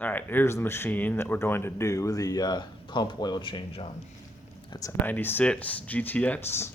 Alright, here's the machine that we're going to do the pump oil change on. It's a 96 GTX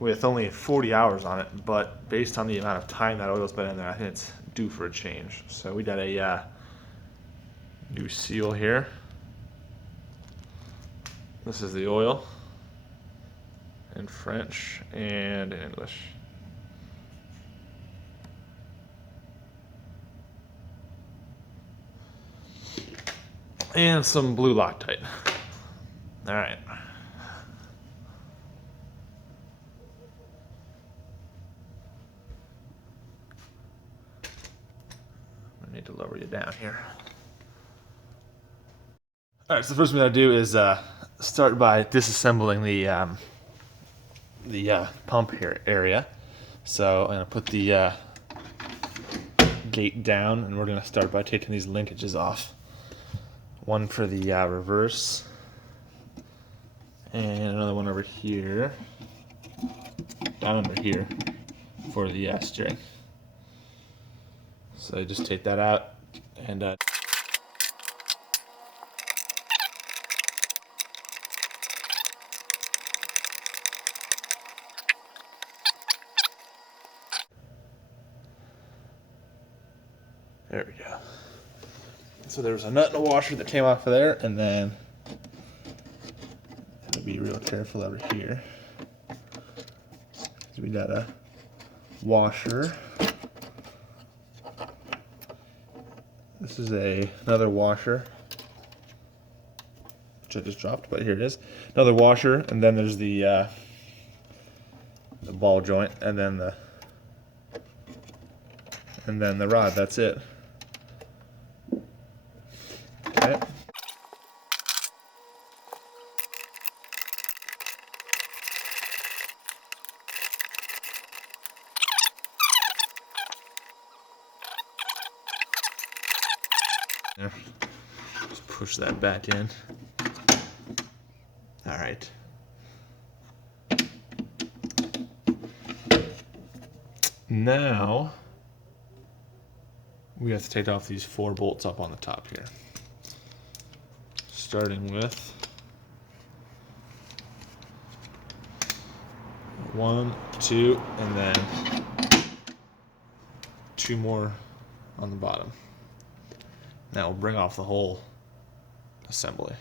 with only 40 hours on it, but based on the amount of time that oil's been in there, I think it's due for a change. So we got a new seal here. This is the oil in French and in English. And some blue Loctite. All right. I need to lower you down here. All right, so the first thing we gotta do is start by disassembling the pump here area. So I'm gonna put the gate down, and we're gonna start by taking these linkages off. One for the reverse, and another one over here, down under here, for the steering. So you just take that out, and there we go. So there was a nut and a washer that came off of there, and then gotta be real careful over here. So we got a washer. This is another washer, which I just dropped, but here it is. Another washer, and then there's the ball joint, and then the rod. That's it. Okay. There. Just push that back in. All right. Now we have to take off these 4 bolts up on the top here. Starting with 1, 2, and then 2 more on the bottom. That will bring off the whole assembly.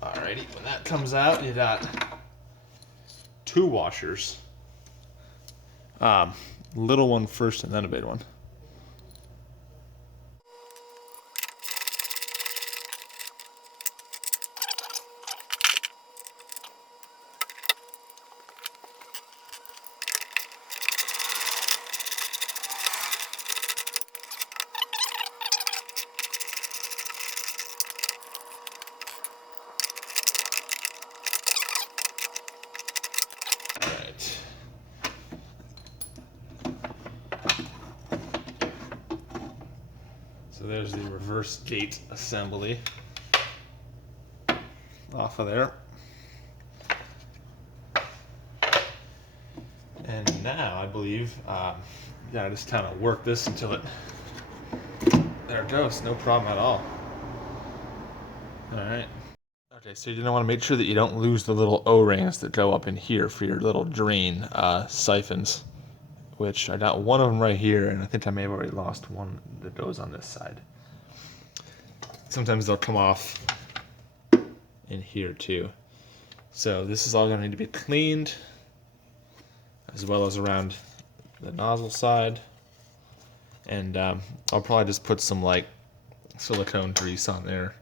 Alrighty, when that comes out, you got 2 washers. Little one first and then a big one. So there's the reverse gate assembly off of there. And now I believe you gotta just kind of work this until it, there it goes, no problem at all. All right. Okay, so you're gonna want to make sure that you don't lose the little O-rings that go up in here for your little drain siphons, which I got one of them right here, and I think I may have already lost one that goes on this side. Sometimes they'll come off in here too. So this is all going to need to be cleaned, as well as around the nozzle side. And I'll probably just put some like silicone grease on there.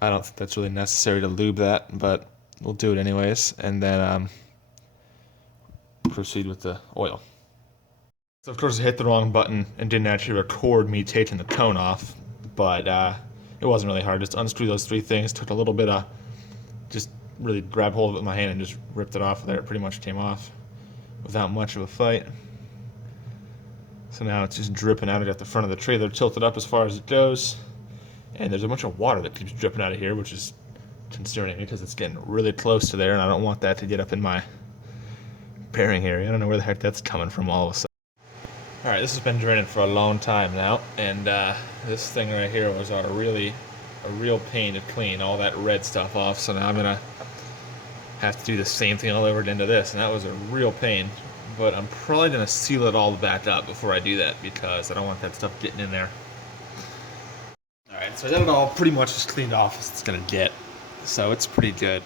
I don't think that's really necessary to lube that, but we'll do it anyways. And then proceed with the oil. So of course I hit the wrong button and didn't actually record me taking the cone off, but it wasn't really hard. Just unscrew those 3 things, took a little bit of, just really grabbed hold of it with my hand and just ripped it off of there. It pretty much came off without much of a fight. So now it's just dripping out at the front of the trailer, tilted up as far as it goes. And there's a bunch of water that keeps dripping out of here, which is concerning me because it's getting really close to there, and I don't want that to get up in my bearing area. I don't know where the heck that's coming from all of a sudden. Alright, this has been draining for a long time now, and this thing right here was a real pain to clean all that red stuff off, so now I'm going to have to do the same thing all over into this, and that was a real pain. But I'm probably going to seal it all back up before I do that because I don't want that stuff getting in there. Alright, so I got it all pretty much as cleaned off as it's going to get, so it's pretty good.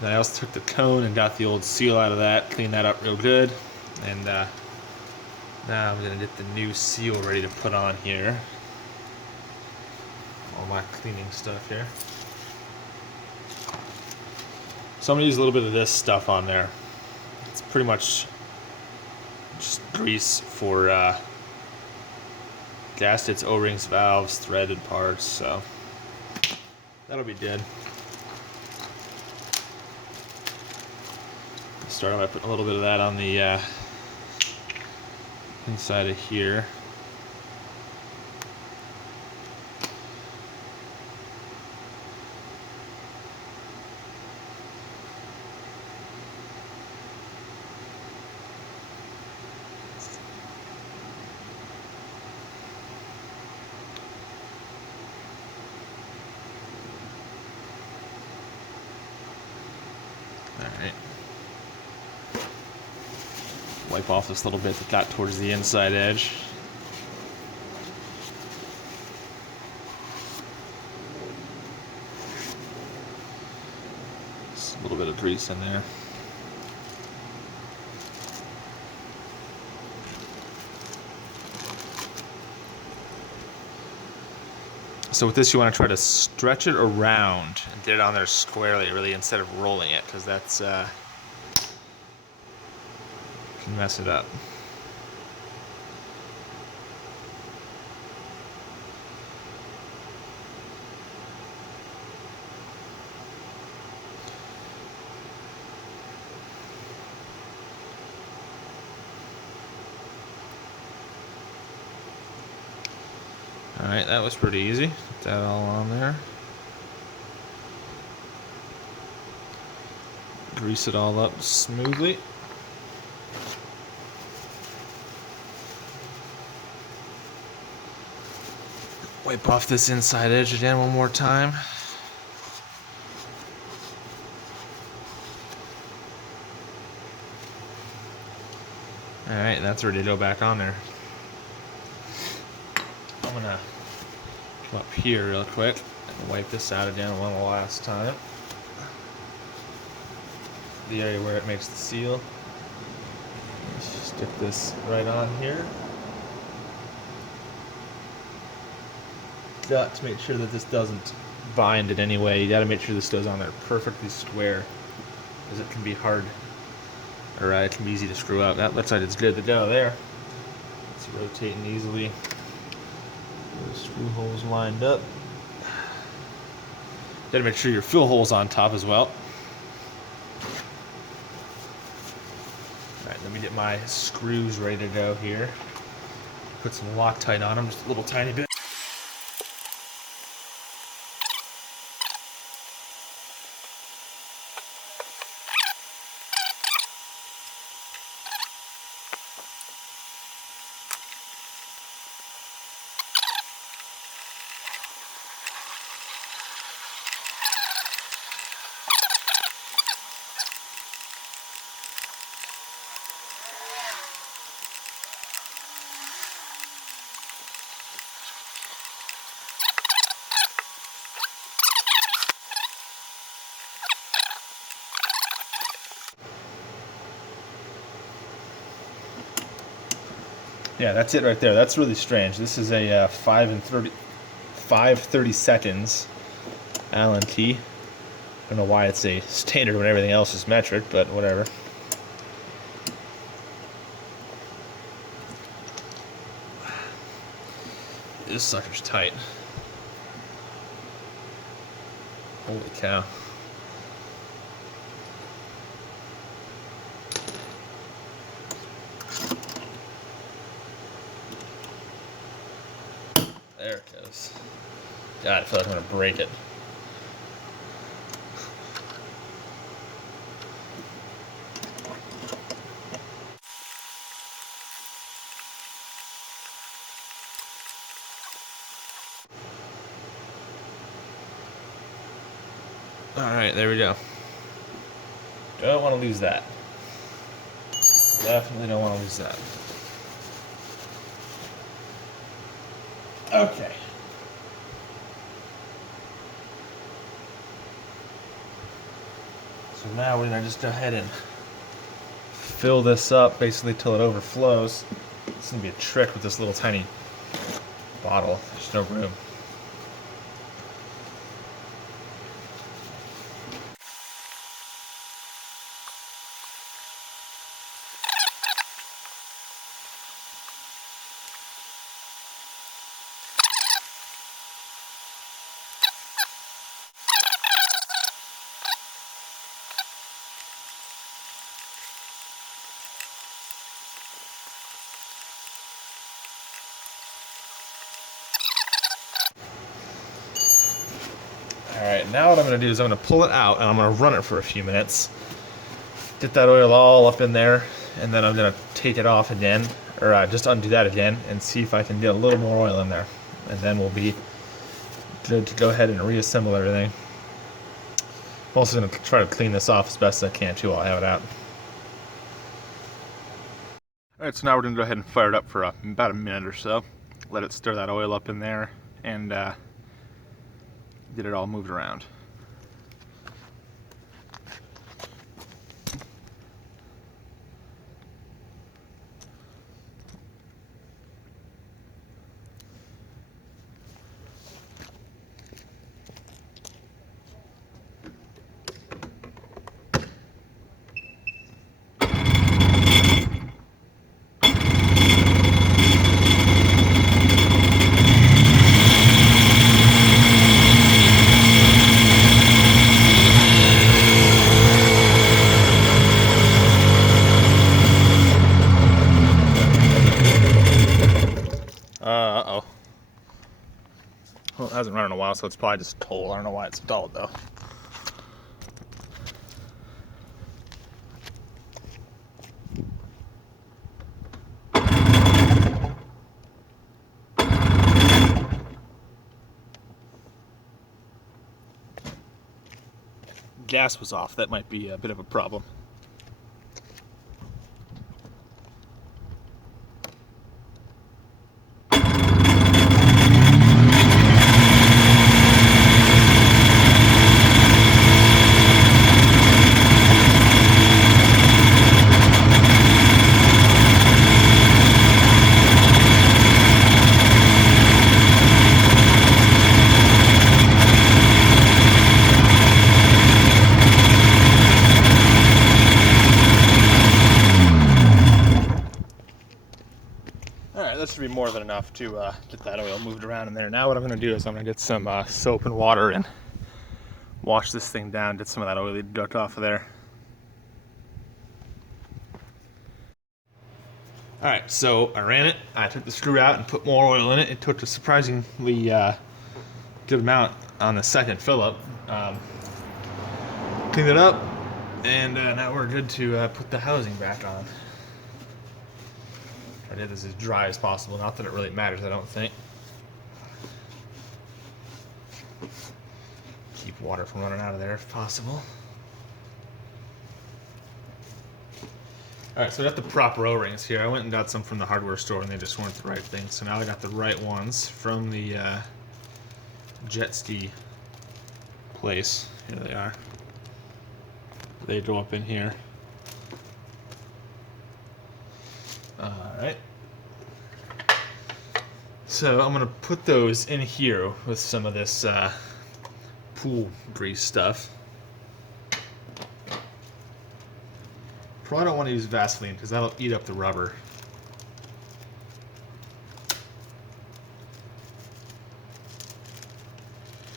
Then I also took the cone and got the old seal out of that, cleaned that up real good, and now I'm going to get the new seal ready to put on here. All my cleaning stuff here. So I'm going to use a little bit of this stuff on there. It's pretty much just grease for gaskets, O-rings, valves, threaded parts, so that'll be good. Start by putting a little bit of that on the inside of here. Alright. Wipe off this little bit that got towards the inside edge. Just a little bit of grease in there. So with this, you want to try to stretch it around and get it on there squarely, really, instead of rolling it, because that's can mess it up. Alright, that was pretty easy. Put that all on there. Grease it all up smoothly. Wipe off this inside edge again one more time. Alright, that's ready to go back on there. I'm gonna come up here real quick and wipe this out again one last time. The area where it makes the seal. Stick this right on here. Got to make sure that this doesn't bind in any way. You got to make sure this goes on there perfectly square, because it can be hard, or it can be easy to screw up. That looks like it's good to go there. It's rotating easily. The screw holes lined up. Got to make sure your fill hole's on top as well. Alright, let me get my screws ready to go here. Put some Loctite on them, just a little tiny bit. Yeah, that's it right there. That's really strange. This is a 5 30 Allen key. I don't know why it's a standard when everything else is metric, but whatever. This sucker's tight. Holy cow. There it goes. God, I feel like I'm gonna break it. Alright, there we go. Don't want to lose that. Definitely don't want to lose that. Okay. So now we're going to just go ahead and fill this up basically till it overflows. It's going to be a trick with this little tiny bottle. There's no room. Alright, now what I'm going to do is I'm going to pull it out and I'm going to run it for a few minutes. Get that oil all up in there, and then I'm going to take it off again, or just undo that again, and see if I can get a little more oil in there. And then we'll be good to go ahead and reassemble everything. I'm also going to try to clean this off as best as I can too while I have it out. Alright, so now we're going to go ahead and fire it up for about a minute or so. Let it stir that oil up in there, and get it all moved around. Uh-oh. Well, it hasn't run in a while, so it's probably just cold. I don't know why it's dull, though. Gas was off. That might be a bit of a problem. Alright, that should be more than enough to get that oil moved around in there. Now what I'm going to do is I'm going to get some soap and water and wash this thing down, get some of that oily dirt off of there. Alright, so I ran it, I took the screw out and put more oil in it. It took a surprisingly good amount on the second fill up. Cleaned it up, and now we're good to put the housing back on. I did this as dry as possible, not that it really matters, I don't think. Keep water from running out of there if possible. Alright, so I got the proper O-rings here. I went and got some from the hardware store and they just weren't the right thing. So now I got the right ones from the jet ski place. Here they are. They go up in here. Alright. So I'm going to put those in here with some of this pool grease stuff. Probably don't want to use Vaseline because that'll eat up the rubber.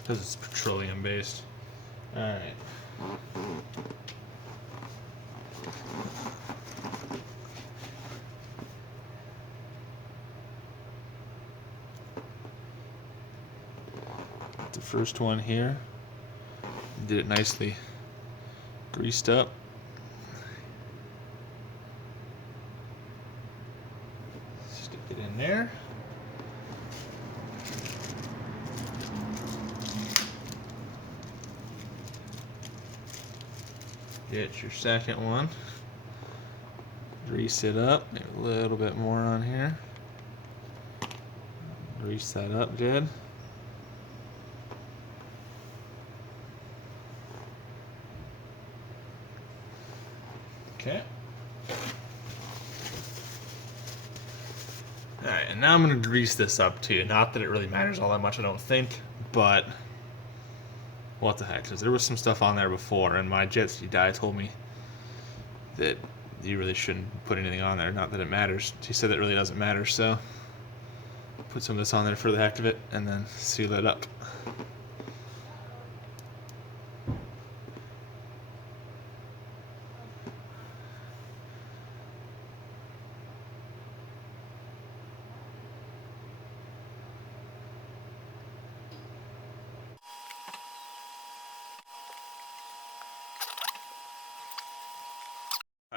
Because it's petroleum based. Alright. the first one here. Did it nicely greased up. Stick it in there. Get your second one. Grease it up. Maybe a little bit more on here. Grease that up good. Okay. Alright, and now I'm going to grease this up too. Not that it really matters all that much, I don't think, but what the heck, because there was some stuff on there before, and my jet ski guy told me that you really shouldn't put anything on there. Not that it matters. He said it really doesn't matter, so put some of this on there for the heck of it, and then seal it up.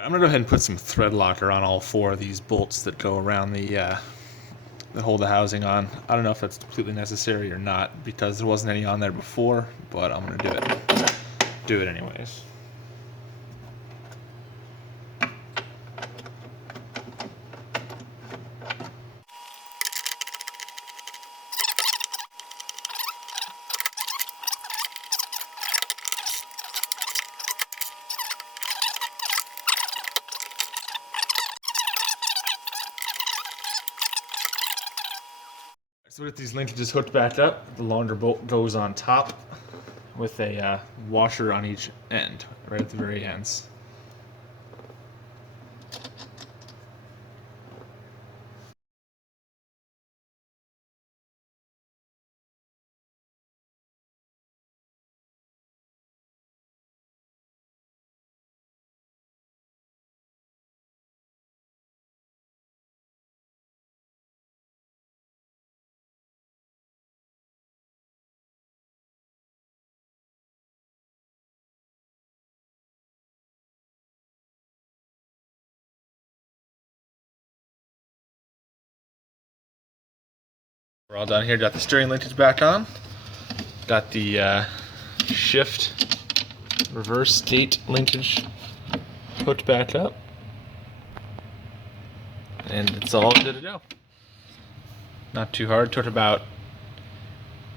I'm gonna go ahead and put some thread locker on all four of these bolts that go around that hold the housing on. I don't know if that's completely necessary or not because there wasn't any on there before, but I'm gonna do it anyways. So with these linkages hooked back up, the longer bolt goes on top with a washer on each end, right at the very ends. We're all done here. Got the steering linkage back on. Got the shift reverse gate linkage hooked back up. And it's all good to go. Not too hard. Took about,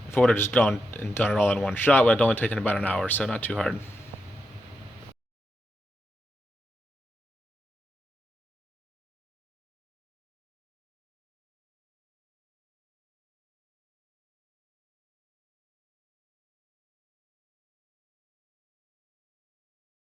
if I would have just gone and done it all in one shot, it would have only taken about an hour, so not too hard.